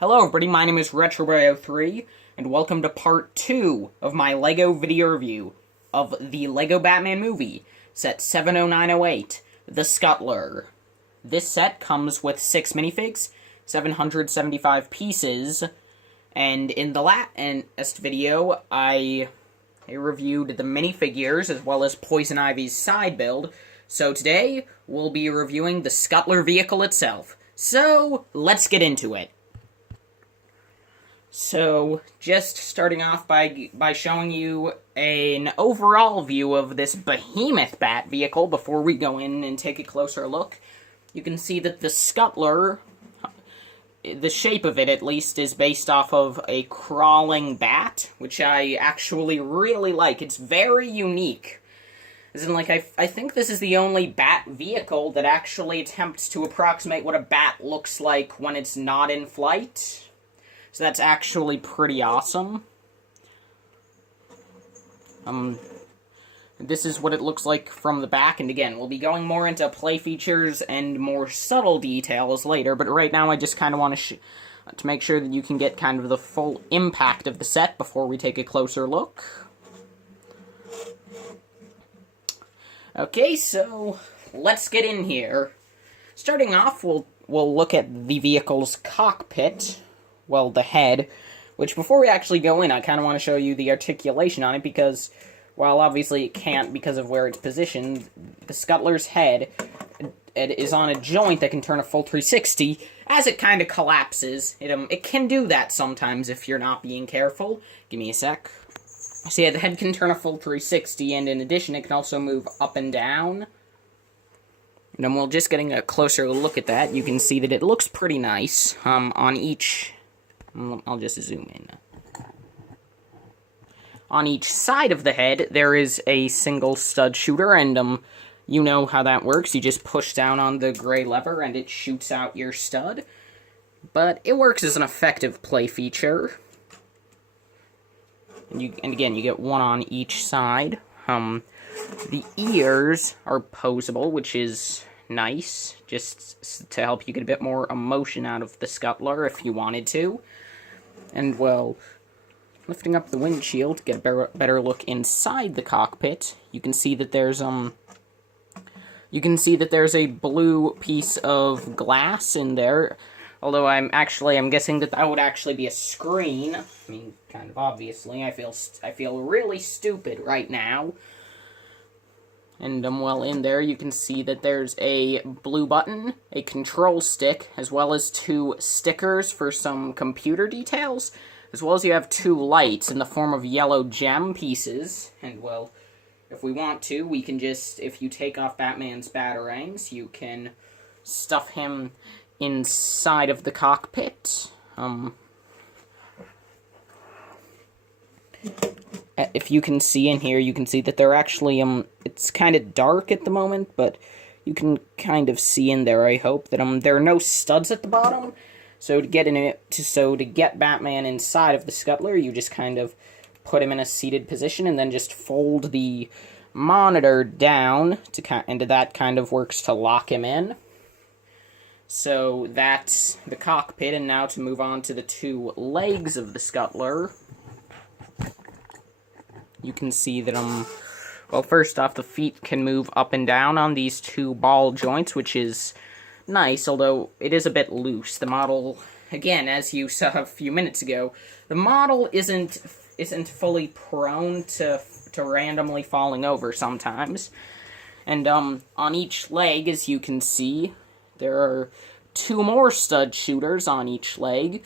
Hello everybody, my name is RetroBio3, and welcome to part 2 of my LEGO video review of the LEGO Batman movie, set 70908, The Scuttler. This set comes with 6 minifigs, 775 pieces, and in the last video, I reviewed the minifigures as well as Poison Ivy's side build, so today we'll be reviewing the Scuttler vehicle itself. So, let's get into it. So, just starting off by showing you an overall view of this behemoth bat vehicle before we go in and take a closer look. You can see that the Scuttler, the shape of it at least, is based off of a crawling bat, which I actually really like. It's very unique. As in, like, I think this is the only bat vehicle that actually attempts to approximate what a bat looks like when it's not in flight. So that's actually pretty awesome. This is what it looks like from the back, and again, we'll be going more into play features and more subtle details later, but right now I just kind of want to make sure that you can get kind of the full impact of the set before we take a closer look. Okay, so let's get in here. Starting off, we'll look at the vehicle's cockpit. Well, the head, which before we actually go in, I kind of want to show you the articulation on it, because while obviously it can't because of where it's positioned, the Scuttler's head is on a joint that can turn a full 360. As it kind of collapses, it can do that sometimes if you're not being careful. Give me a sec. So yeah, the head can turn a full 360, and in addition, it can also move up and down. And then we're just getting a closer look at that. You can see that it looks pretty nice on each... I'll just zoom in. On each side of the head, there is a single stud shooter, and you know how that works. You just push down on the gray lever, and it shoots out your stud. But it works as an effective play feature. And again, you get one on each side. The ears are posable, which is nice, just to help you get a bit more emotion out of the Scuttler if you wanted to. And, well, lifting up the windshield to get a better look inside the cockpit, you can see that there's a blue piece of glass in there. Although I'm guessing that would actually be a screen. I mean, kind of obviously. I feel really stupid right now. And, well, in there you can see that there's a blue button, a control stick, as well as 2 stickers for some computer details, as well as you have 2 lights in the form of yellow gem pieces. And, well, if we want to, we can just, if you take off Batman's batarangs, you can stuff him inside of the cockpit. If you can see in here, you can see that they're actually, it's kind of dark at the moment, but you can kind of see in there, I hope, that, there are no studs at the bottom. So to get Batman inside of the Scuttler, you just kind of put him in a seated position and then just fold the monitor down, and that kind of works to lock him in. So that's the cockpit, and now to move on to the 2 legs of the Scuttler. You can see that, well, first off, the feet can move up and down on these 2 ball joints, which is nice, although it is a bit loose. The model, again, as you saw a few minutes ago, the model isn't fully prone to randomly falling over sometimes. And, on each leg, as you can see, there are 2 more stud shooters on each leg.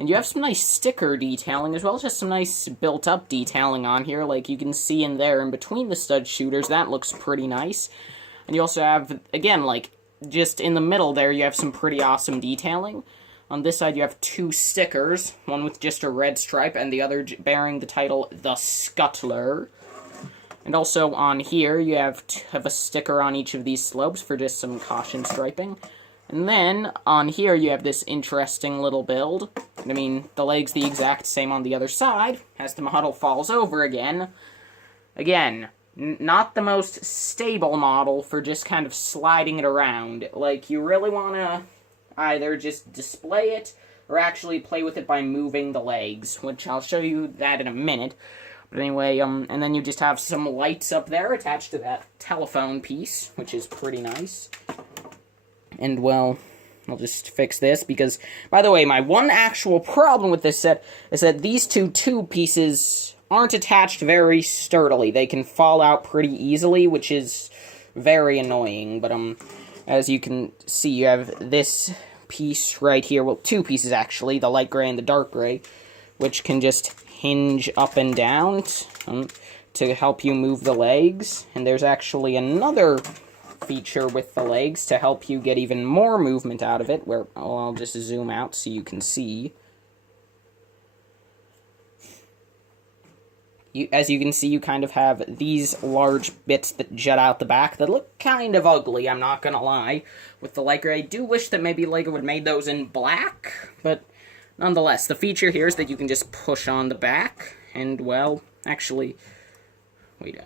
And you have some nice sticker detailing, as well as just some nice built-up detailing on here. Like, you can see in there, in between the stud shooters, that looks pretty nice. And you also have, again, like, just in the middle there, you have some pretty awesome detailing. On this side, you have 2 stickers, one with just a red stripe, and the other bearing the title, The Scuttler. And also on here, you have a sticker on each of these slopes for just some caution striping. And then, on here, you have this interesting little build. I mean, the leg's the exact same on the other side, as the model falls over again. Again, not the most stable model for just kind of sliding it around. Like, you really want to either just display it or actually play with it by moving the legs, which I'll show you that in a minute. But anyway, and then you just have some lights up there attached to that telephone piece, which is pretty nice. And, well, I'll just fix this, because, by the way, my one actual problem with this set is that these two tube pieces aren't attached very sturdily. They can fall out pretty easily, which is very annoying. But, as you can see, you have this piece right here, well, two pieces, actually, the light gray and the dark gray, which can just hinge up and down to help you move the legs. And there's actually another feature with the legs to help you get even more movement out of it, where I'll just zoom out so you can see. As you can see, you kind of have these large bits that jut out the back that look kind of ugly, I'm not gonna lie, with the light gray. I do wish that maybe LEGO would made those in black, but nonetheless, the feature here is that you can just push on the back, and, well, actually, wait,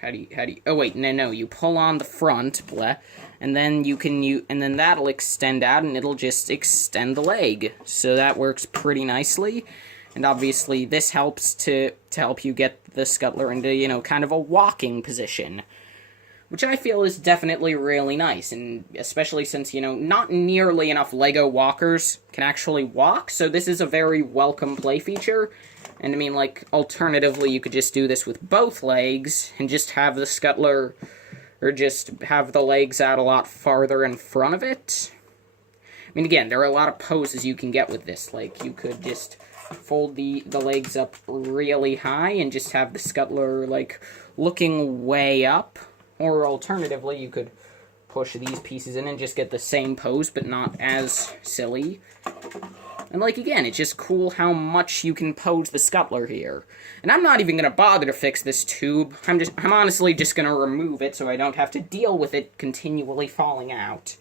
how do you, oh wait, no, you pull on the front, blah, and then and then that'll extend out, and it'll just extend the leg, so that works pretty nicely. And obviously, this helps to help you get the Scuttler into, you know, kind of a walking position, which I feel is definitely really nice, and especially since, you know, not nearly enough LEGO walkers can actually walk, so this is a very welcome play feature. And I mean, like, alternatively, you could just do this with both legs, and just have the Scuttler, or just have the legs out a lot farther in front of it. I mean, again, there are a lot of poses you can get with this. Like, you could just fold the legs up really high and just have the Scuttler, like, looking way up. Or alternatively, you could push these pieces in and just get the same pose, but not as silly. And, like, again, it's just cool how much you can pose the Scuttler here. And I'm not even going to bother to fix this tube. I'm honestly just going to remove it so I don't have to deal with it continually falling out.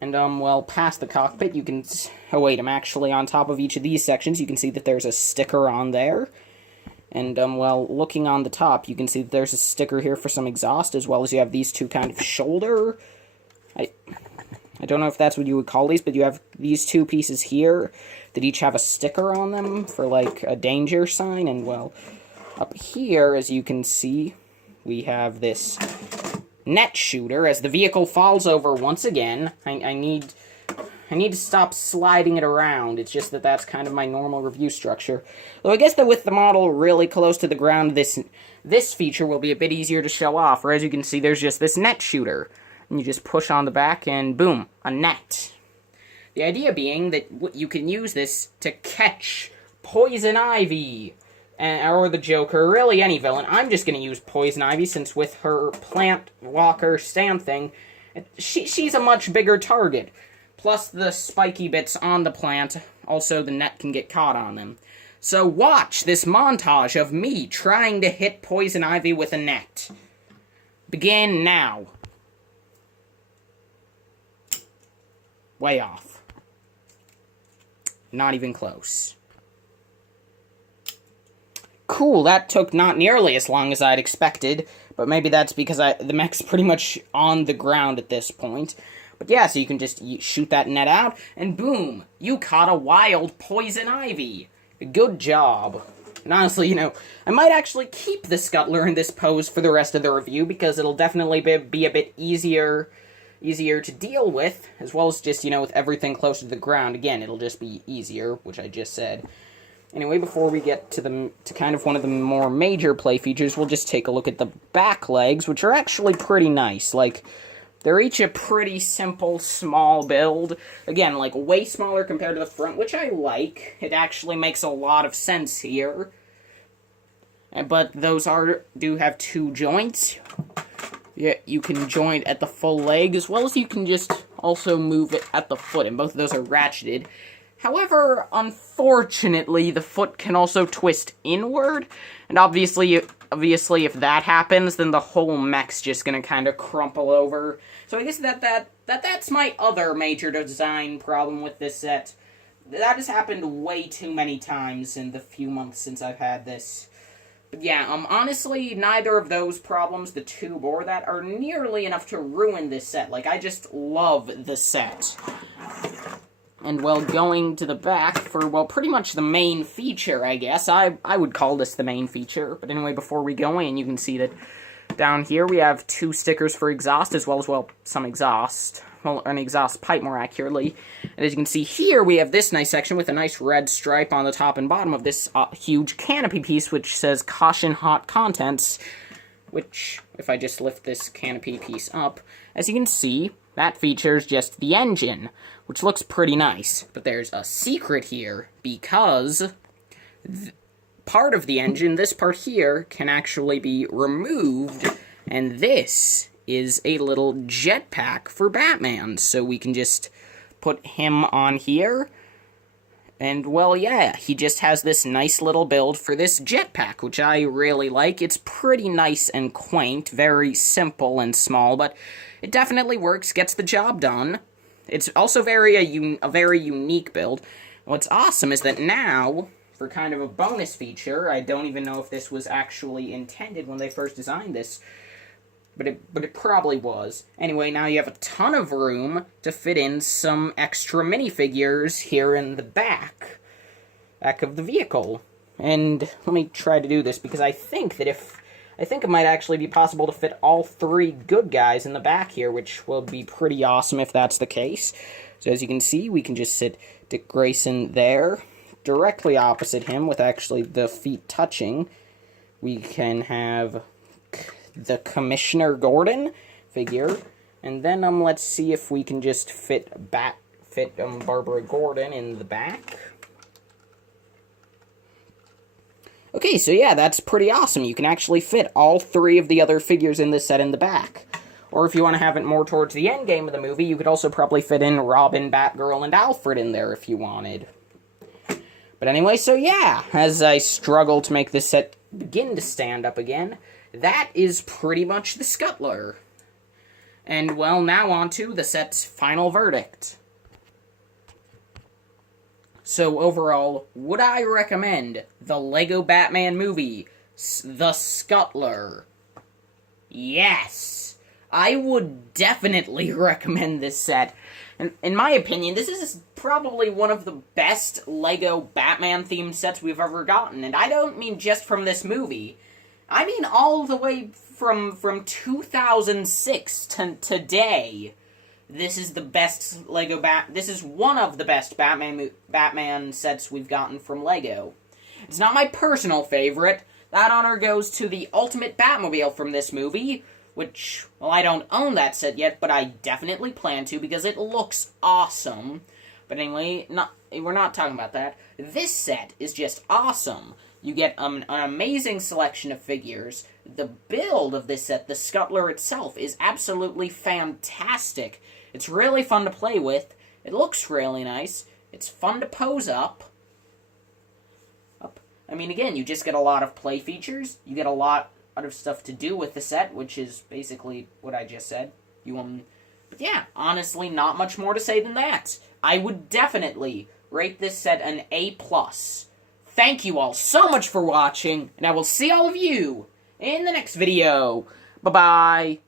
And, well, past the cockpit, you can... Oh, wait, I'm actually on top of each of these sections. You can see that there's a sticker on there. And, well, looking on the top, you can see that there's a sticker here for some exhaust, as well as you have these two kind of shoulder... I don't know if that's what you would call these, but you have these two pieces here that each have a sticker on them for, like, a danger sign. And, well, up here, as you can see, we have this net shooter. As the vehicle falls over once again, I need to stop sliding it around. It's just that that's kind of my normal review structure. Though I guess that with the model really close to the ground, this feature will be a bit easier to show off. Or as you can see, there's just this net shooter. And you just push on the back and boom, a net. The idea being that you can use this to catch Poison Ivy, or the Joker, really any villain. I'm just going to use Poison Ivy, since with her plant walker stand thing, she's a much bigger target. Plus the spiky bits on the plant, also the net can get caught on them. So watch this montage of me trying to hit Poison Ivy with a net. Begin now. Way off. Not even close. Cool, that took not nearly as long as I'd expected, but maybe that's because the mech's pretty much on the ground at this point. But yeah, so you can just shoot that net out, and boom, you caught a wild Poison Ivy. Good job. And honestly, you know, I might actually keep the Scuttler in this pose for the rest of the review, because it'll definitely be a bit easier to deal with, as well as just, you know, with everything closer to the ground. Again, it'll just be easier, which I just said. Anyway, before we get to kind of one of the more major play features, we'll just take a look at the back legs, which are actually pretty nice. Like, they're each a pretty simple, small build. Again, like, way smaller compared to the front, which I like. It actually makes a lot of sense here. But those do have two joints. Yeah, you can join at the full leg, as well as you can just also move it at the foot, and both of those are ratcheted. However, unfortunately, the foot can also twist inward, and obviously if that happens, then the whole mech's just gonna kind of crumple over. So I guess that's my other major design problem with this set. That has happened way too many times in the few months since I've had this. But yeah, honestly, neither of those problems, the tube or that, are nearly enough to ruin this set. Like, I just love the set. And, well, going to the back for, well, pretty much the main feature, I guess. I would call this the main feature. But anyway, before we go in, you can see that down here we have 2 stickers for exhaust, as well as, well, some exhaust. Well, an exhaust pipe, more accurately. And as you can see here, we have this nice section with a nice red stripe on the top and bottom of this huge canopy piece, which says Caution Hot Contents, which, if I just lift this canopy piece up, as you can see, that features just the engine, which looks pretty nice. But there's a secret here, because part of the engine, this part here, can actually be removed, and this is a little jetpack for Batman. So we can just put him on here, and, well, yeah, he just has this nice little build for this jetpack, which I really like. It's pretty nice and quaint, very simple and small, but it definitely works, gets the job done. It's also a very unique build. What's awesome is that now, for kind of a bonus feature, I don't even know if this was actually intended when they first designed this, but it probably was. Anyway, now you have a ton of room to fit in some extra minifigures here in the back of the vehicle. And let me try to do this, because I think it might actually be possible to fit all 3 good guys in the back here, which will be pretty awesome if that's the case. So as you can see, we can just sit Dick Grayson there, directly opposite him, with actually the feet touching. We can have the Commissioner Gordon figure, and then let's see if we can just fit Barbara Gordon in the back. Okay, so yeah, that's pretty awesome. You can actually fit all 3 of the other figures in this set in the back. Or if you want to have it more towards the end game of the movie, you could also probably fit in Robin, Batgirl, and Alfred in there if you wanted. But anyway, so yeah, as I struggle to make this set begin to stand up again, that is pretty much the Scuttler. And, well, now on to the set's final verdict. So, overall, would I recommend the Lego Batman movie, The Scuttler? Yes! I would definitely recommend this set. And in my opinion, this is probably one of the best Lego Batman-themed sets we've ever gotten. And I don't mean just from this movie. I mean all the way from 2006 to today. This is the best this is one of the best Batman sets we've gotten from Lego. It's not my personal favorite. That honor goes to the Ultimate Batmobile from this movie, which, well, I don't own that set yet, but I definitely plan to because it looks awesome. But anyway, we're not talking about that. This set is just awesome. You get an amazing selection of figures. The build of this set, the Scuttler itself, is absolutely fantastic. It's really fun to play with. It looks really nice. It's fun to pose up. I mean, again, you just get a lot of play features. You get a lot of stuff to do with the set, which is basically what I just said. But yeah, honestly, not much more to say than that. I would definitely rate this set an A+. Thank you all so much for watching, and I will see all of you in the next video. Bye-bye.